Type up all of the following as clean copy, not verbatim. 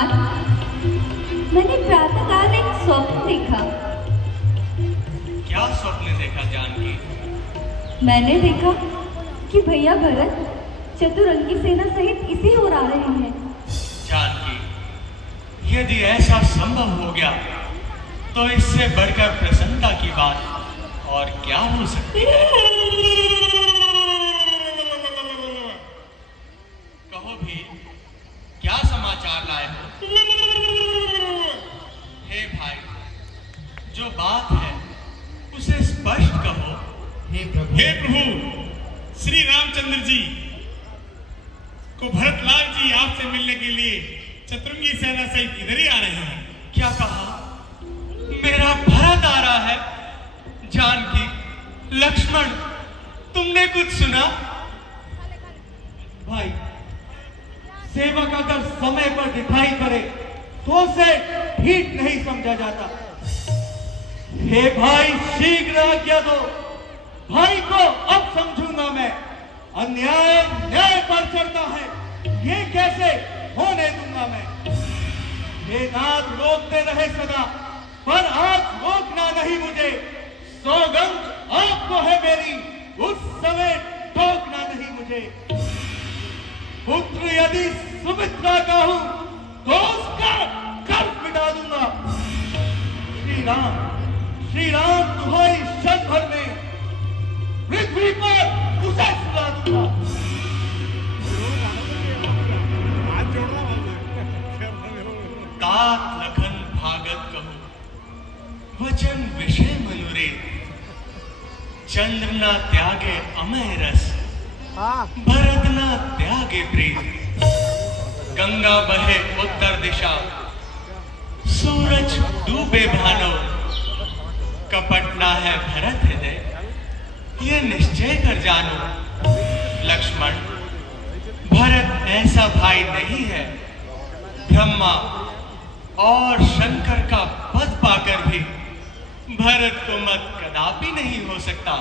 जान, मैंने प्रातःकाल एक स्वप्न देखा। क्या स्वप्न देखा जानकी? मैंने देखा कि भैया भरत चतुरंगी सेना सहित इसे उड़ा रहे हैं। जानकी, यदि ऐसा संभव हो गया तो इससे बढ़कर प्रसन्नता की बात और क्या हो सकती है? कहो भी, क्या समाचार लाए हो? हे भाई, जो बात है उसे स्पष्ट कहो। हे प्रभु, श्री रामचंद्र जी को भरतलाल जी आपसे मिलने के लिए चतुरंगी सेना सहित इधर ही आ रहे हैं। क्या कहा? मेरा भरत आ रहा है? जानकी, लक्ष्मण, तुमने कुछ सुना? भाई, सेवक अगर समय पर दिखाई करे तो उसे ठीक नहीं समझा जाता। हे भाई, शीघ्र आज्ञा दो। भाई को अब समझूंगा मैं। अन्याय न्याय पर चढ़ता है, ये कैसे होने दूंगा मैं। हे नाथ, रोकते रहे सदा, पर आज रोकना नहीं मुझे। सौगंध आपको है मेरी, उस समय टोकना नहीं मुझे। पुत्र यदि सुमित्रा का हूं तो उसका गर्व मिटा दूंगा। श्री राम तुम्हारी क्षण भर में पृथ्वी पर उसे सुला दूंगा। तात लखन भागत कहूं, वचन विषय मनुरे। चंद्र न त्यागे अमय रस, भरत न त्यागे प्रेम। गंगा बहे उत्तर दिशा, सूरज डूबे भानो। कपट ना है भरत हृदय, ये निश्चय कर जानो। लक्ष्मण, भरत ऐसा भाई नहीं है। ब्रह्मा और शंकर का पद पाकर भी भरत को मत कदापि नहीं हो सकता।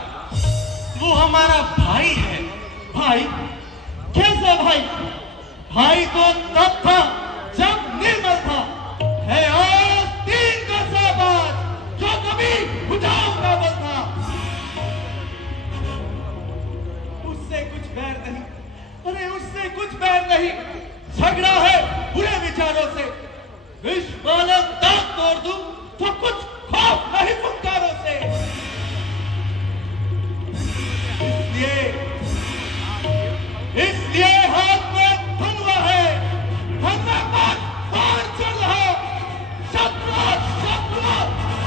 वो हमारा भाई है। भाई? कैसा भाई? भाई तो तब था जब निर्मल था। है आज 3 का बाद जो कभी बुझाऊ का बल था। उससे कुछ बैर नहीं, अरे उससे कुछ बैर नहीं। झगड़ा है बुरे विचारों से। विष बालक दांत तोड़ दूं तो कुछ खौफ नहीं फुंकारों से। इसलिए हाथ में धनुआ है, धनुआ पर बाण चल रहा। शत्रु शत्रु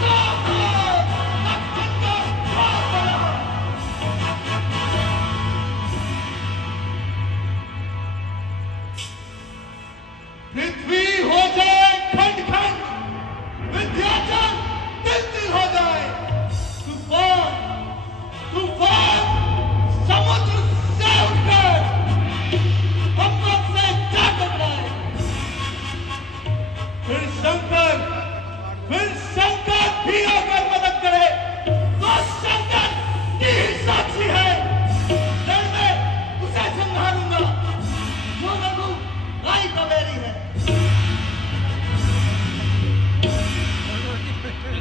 सावधान, लक्ष्मण का भाग बड़ा। पृथ्वी हो जाए खंड खंड, विंध्याचल तिल तिल हो जाए। तूफान तूफान समुद्र से उठकर हम लोग से जा टकराए। फिर शंकर भी अगर मदद करे तो शंकर की ही साक्षी है। डर में उसे संहारूंगा जो रघु आई का बैरी है।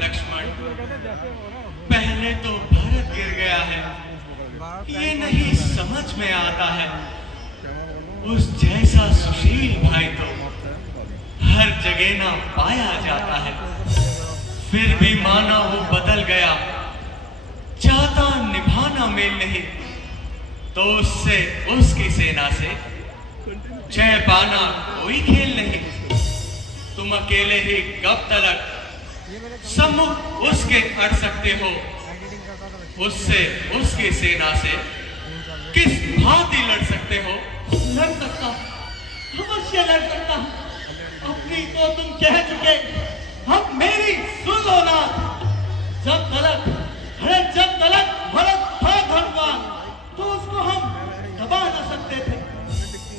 लक्ष्मण, पहले तो भरत गिर गया है, ये नहीं समझ में आता है। उस जैसा सुशील भाई तो हर जगह ना पाया जाता है। फिर भी माना वो बदल गया, चाहता निभाना मेल नहीं, तो उससे उसकी सेना से जय पाना कोई खेल नहीं। तुम अकेले ही कब तलक सम्मुख उसके अड़ सकते हो। उससे उसकी सेना से किस भांति लड़ सकते हो? लड़ सकता, अवश्य लड़ सकता हूं। अपनी तो तुम कह चुके, अब मेरी सुन लो ना। जब तलक भरत था धनवान तो उसको हम दबा न सकते थे।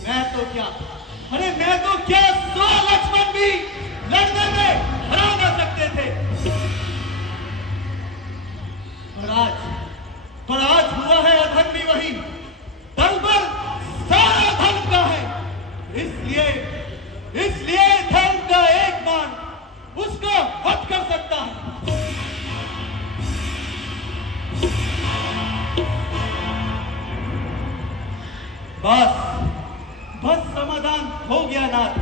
मैं तो क्या 100 लक्ष्मण भी लड़ने में हरा न सकते थे। पर आज हुआ है अधर्म भी वही। दल बल सारा धर्म का है, इसलिए धर्म बस बस समाधान हो गया नाथ।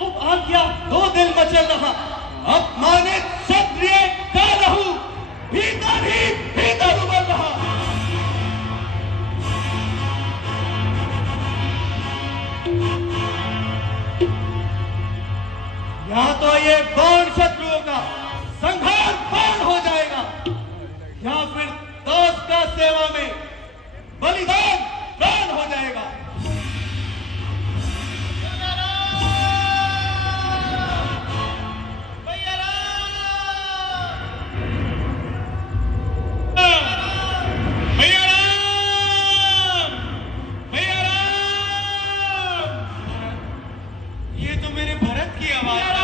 अब आज्ञा दो दिल मचल रहा, अपमानित क्षत्रिय का लहू भीतर ही भीतर उबल रहा। या तो ये बाण शत्रुओं का संहार बाण हो जाएगा, या फिर दास का सेवा में बलिदान प्राण हो जाएगा। ये तो मेरे भरत की आवाज है।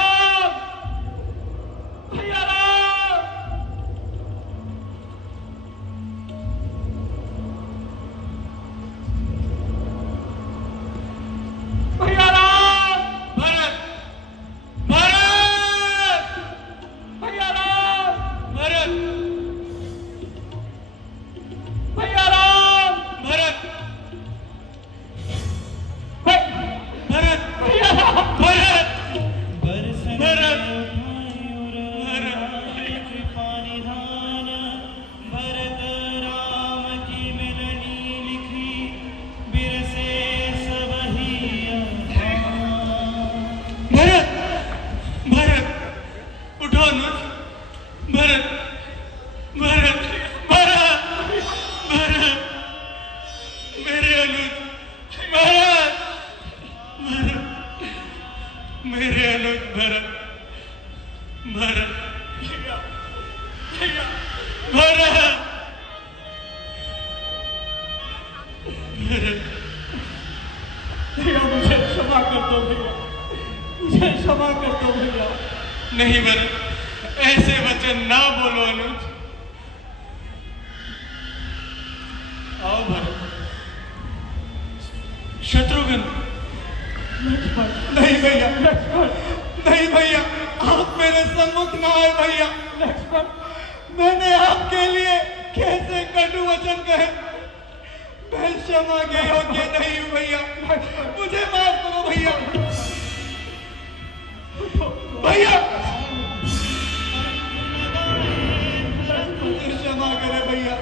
मुझे क्षमा कर दो भैया, मुझे क्षमा कर दो भैया। नहीं भरत, ऐसे वचन ना बोलो अनुज। आओ भरत। शत्रुघ्न। नहीं भैया, नहीं भैया, आप मेरे सम्मुख ना आए भैया। मैंने आपके लिए कैसे कटु वचन कहे, मैं क्षमा के योग्य नहीं हूं भैया, मुझे माफ करो भैया। भैया मुझे क्षमा करे भैया।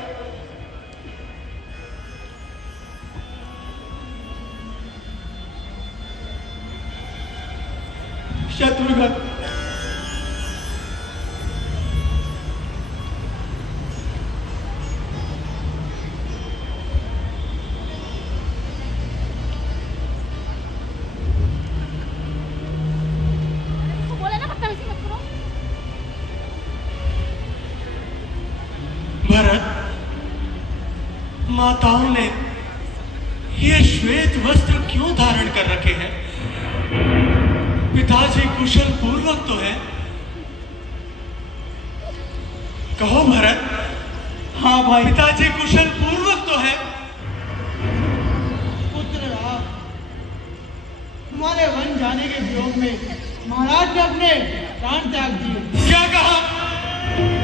शत्रुघ्न, भरत, माताओं ने ये श्वेत वस्त्र क्यों धारण कर रखे हैं? पिताजी कुशल पूर्वक तो है। कहो भरत। हाँ भाई। पिताजी कुशल पूर्वक तो है। पुत्र राम, तुम्हारे वन जाने के वियोग में महाराज ने अपने प्राण त्याग दिए। क्या कहा?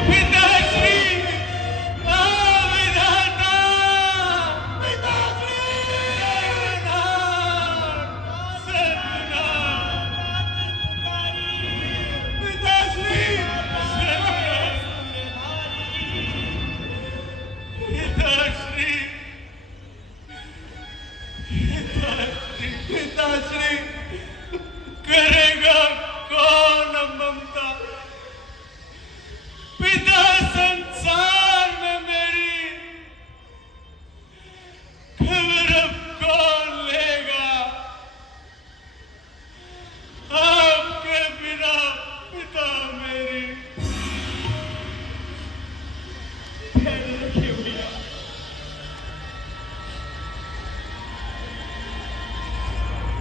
पिताश्री, विधाता, पिताश्री, पिताश्री, पिताश्री, पिताश्री, करेगा कौन ममता? पिता संसार में मेरी खबर अब कौन लेगा? आपके बिना पिता मेरी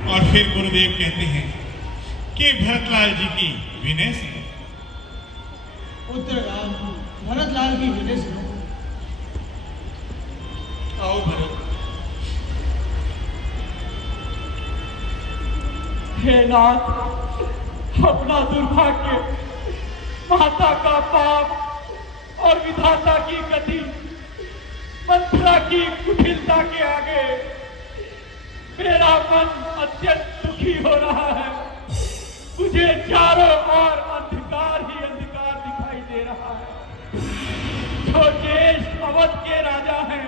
और फिर गुरुदेव कहते हैं कि भरतलाल जी की विनय से पुत्र राम, भरतलाल की विनय सुनो। आओ भरत। हे नाथ, अपना दुर्भाग्य, माता का पाप और विधाता की गति, मंत्रा की कुटिलता के आगे मेरा मन अत्यंत दुखी हो रहा है। मुझे चारों ओर अंधकार ही अंधकार दिखाई दे रहा है। जो ज्येष्ठ अवध के राजा हैं,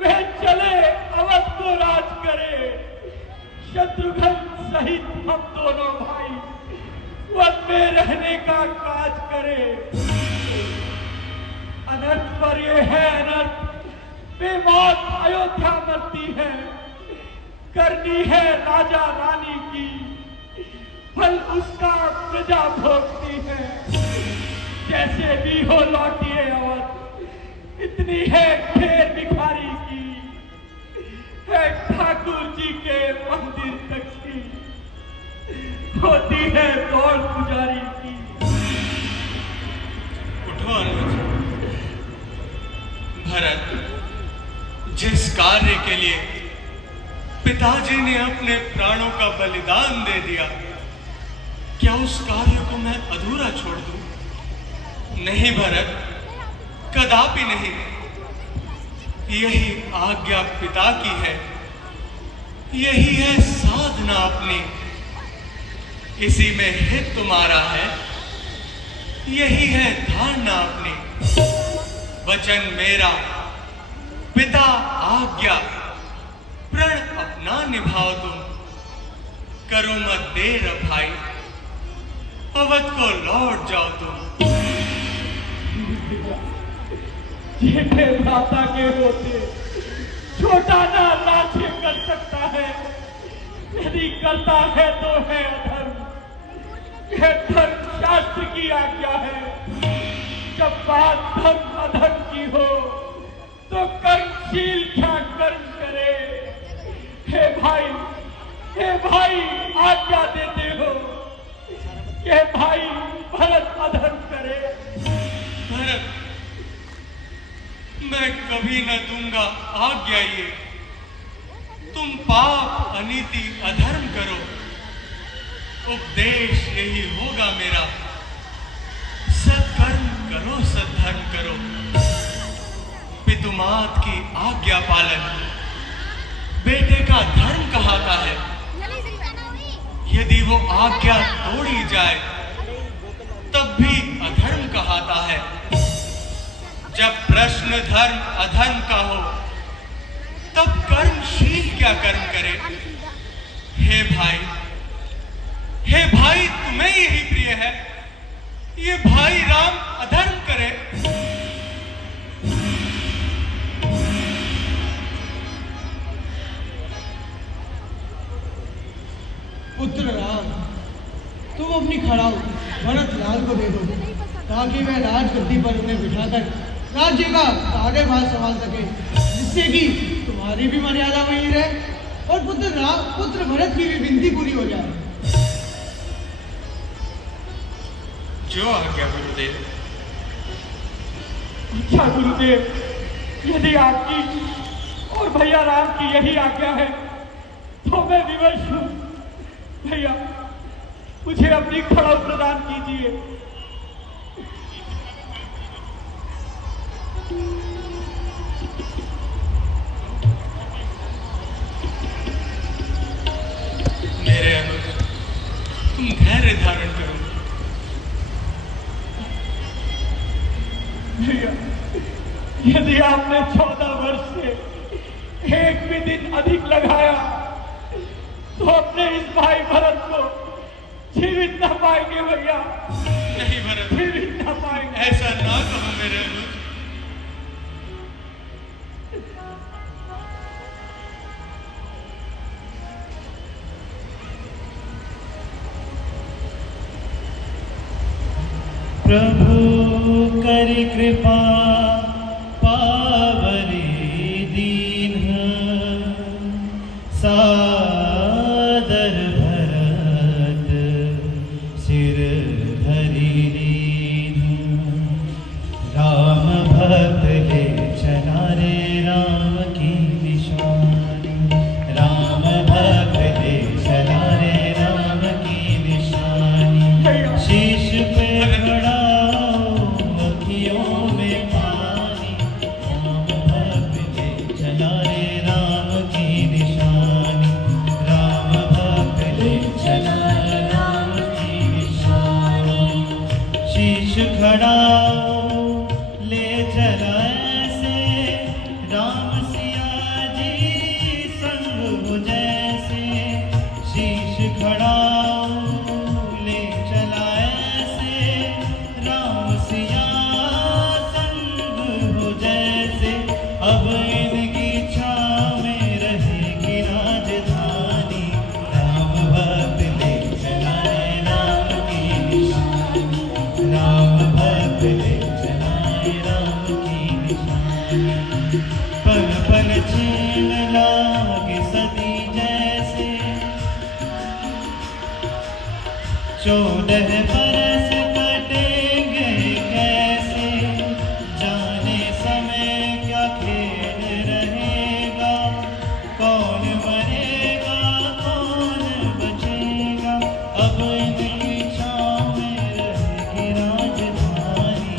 वे चले अवध को राज करे। शत्रुघ्न सहित हम दोनों भाई वन में रहने का काज करे। अनर्थ पर ये है अनर्थ, बेमौत अयोध्या मरती है। करनी है राजा रानी की, फल उसका प्रजा भोगती है। जैसे भी हो लौटिए अवध, इतनी है ढेर भिखारी की, है ठाकुर जी के मंदिर तक की, होती है दौड़ पुजारी की। उठो अनुज। भरत, जिस कार्य के लिए पिताजी ने अपने प्राणों का बलिदान दे दिया, क्या उस कार्य को मैं अधूरा छोड़ दूं? नहीं भरत, कदापि नहीं। यही आज्ञा पिता की है, यही है साधना अपनी, इसी में हित तुम्हारा है, यही है धारणा अपनी। वचन मेरा, पिता आज्ञा, प्रण अपना निभाओ तुम। करो मत देर भाई, अवध को लौट जाओ तुम। जेठे भ्राता के होते छोटा ना लाछे कर सकता है। यदि करता है तो है अधर्म। यह धर्म शास्त्र की आज्ञा है। जब बात धर्म अधर्म की हो तो कर्मशील क्या कर्म करे। हे भाई आज्ञा देते हो, ये भाई भरत अधर्म करे। भरत, मैं कभी न दूंगा आज्ञा ये। तुम पाप अनीति अधर्म करो, उपदेश यही होगा मेरा। सत्कर्म करो, सद्धर्म करो, पितुमात की आज्ञा पालन बेटे का धर्म कहाता है। यदि वो आज्ञा तोड़ी जाए तब भी अधर्म कहाता है। जब प्रश्न धर्म अधर्म का हो तब कर्मशील क्या कर्म करे। हे भाई तुम्हें यही प्रिय है, ये भाई राम अधर्म करे। पुत्र राम, तुम अपनी खड़ाऊ भरत लाल को दे दो, ताकि वह राजगद्दी पर उन्हें बिठाकर राज्य का कार्यभार संभाल सके, जिससे कि तुम्हारी भी मर्यादा वही रहे और पुत्र भरत की भी विनती पूरी हो जाए। जो आज्ञा गुरुदेव। अच्छा गुरुदेव, यदि आपकी और भैया राम की यही आज्ञा है तो मैं विवश हूँ। भैया, मुझे अपनी खड़ाऊ प्रदान कीजिए। मेरे अनुज, तुम धैर्य धारण करो। भैया, यदि आपने 14 वर्ष से एक भी दिन अधिक लगाया तो अपने इस भाई भरत को जीवित न पाएंगे। भैया नहीं भरत, जीवित न पाएंगे। ऐसा ना कहो मेरे अनुज। प्रभु करि कृपा पावरी दीन, सादर भरत सिर धरि लीन। राम भक्त ले चला रे राम की निशानी, राम भक्त ले चला रे राम की निशानी। शीश पे खड़ा अखियों में पानी, 14 बरस कटेंगे कैसे, जाने समय क्या खेल रहेगा, कौन मरेगा कौन बचेगा। अब इनकी छाँव में रहेगी राजधानी,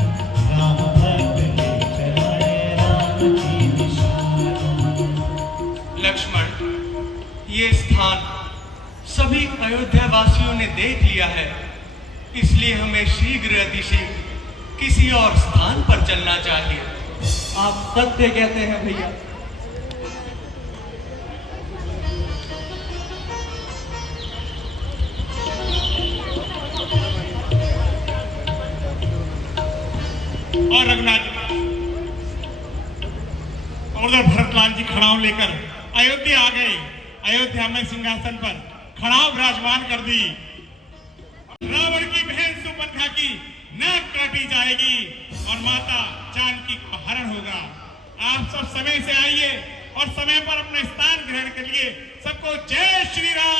राम भक्त ले चलाए राम की निशानी। लक्ष्मण, ये स्थान सभी अयोध्या वासियों ने देख लिया है, इसलिए हमें शीघ्र अतिशीघ्र किसी और स्थान पर चलना चाहिए। आप सत्य कहते हैं भैया। और रघुनाथ जी और उधर भरतलाल जी खड़ाऊ लेकर अयोध्या आ गए। अयोध्या में सिंहासन पर खड़ाऊ विराजमान कर दी। रावण की बहन सुपंखा की नाक काटी जाएगी और माता जानकी का हरण होगा। आप सब समय से आइए और समय पर अपने स्थान ग्रहण करिए। सबको जय श्री राम।